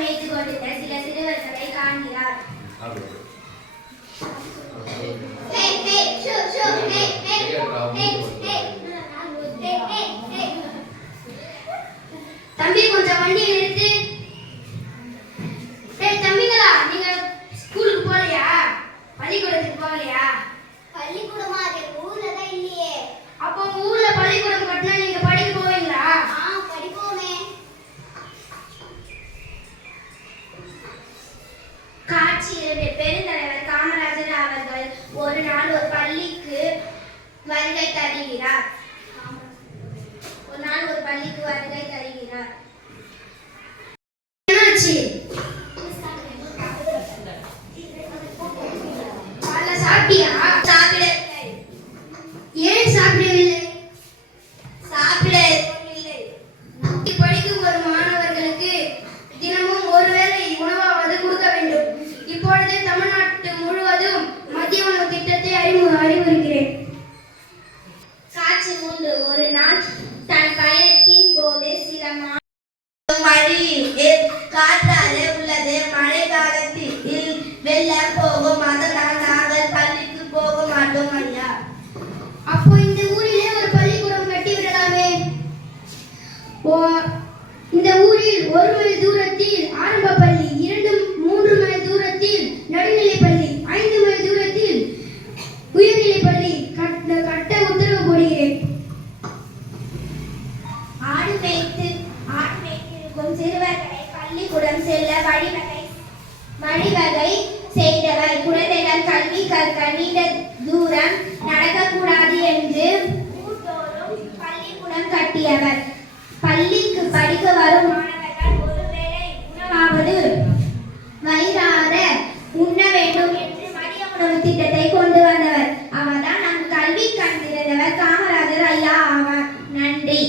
மேய்த்து கொண்டிருந்த சில சிறுவர்களை காண்கிறார். தம்பி கொஞ்சம் வண்டியை நிறுத்து. தம்பிங்களா, நீங்க ஸ்கூலுக்கு போகலையா? பள்ளிக்கூடத்துக்கு போகலையா? பள்ளிக்கூடமா? அது ஊர்ல தான் இல்லையே. அப்போ ஊர்ல பள்ளிக்கூடம் கட்டினா நீங்க படிக்க போவீங்களா? படிப்போமே. காட்சி 2. பெருந்தலைவர் காமராஜர் அவர்கள் ஒரு நாள் ஒரு பள்ளிக்கு வருகை தருகிறார். என்னாச்சு? சாப்பிட்டியா? சாப்பிடவில்லை. ஏன் சாப்பிடவில்லை? சாப்பிடவில்லை. படிக்கும் ஒரு மாணவர்களுக்கு தினமும் ஒருவேளை உணவாவது கொடுக்க வேண்டும். இப்பொழுது தமிழ்நாட்டு முழுவதும் மதிய உணவு திட்டத்தை அறிவுறுகிறேன். காட்சி 3. ஒரு நாள் தன் பயணத்தின் போது சில காற்றாலே உள்ளது. மழை காலத்தில் வெள்ளம் போகும். அதனால் நாங்கள் பள்ளிக்கு போக மாட்டோம் ஐயா. அப்போ இந்த ஊரிலே ஒரு பள்ளிக்கூடம் கட்டி விடலாமே. இந்த ஊரில் 1 மைல் தூரத்தில் ஆரம்ப பள்ளி, 2-3 மைல் தூரத்தில் நடுநிலை பள்ளி, 5 மைல் தூரத்தில் உயர்நிலை பள்ளி கட்ட உத்தரவு போடுகிறேன். ஆடு மேய்த்திருக்கும் சிறுவர்களை பள்ளிக்கூடம் செல்ல வழிவகை செய்தவர். குழந்தைகள் கல்வி கற்க நீண்ட தூரம் நடக்கக்கூடாது என்று ஊர்தோறும் பள்ளிக்கூடம் கட்டியவர். பள்ளிக்கு படிக்க வரும் மாணவர்கள் ஒருவேளை உணவாவது வயிறார உண்ண வேண்டும் என்று மதிய உணவு திட்டத்தை கொண்டு வந்தவர். அவர்தான் நம் கல்வி கண் திறந்தவர் காமராஜர் ஐயா ஆவார். நன்றி.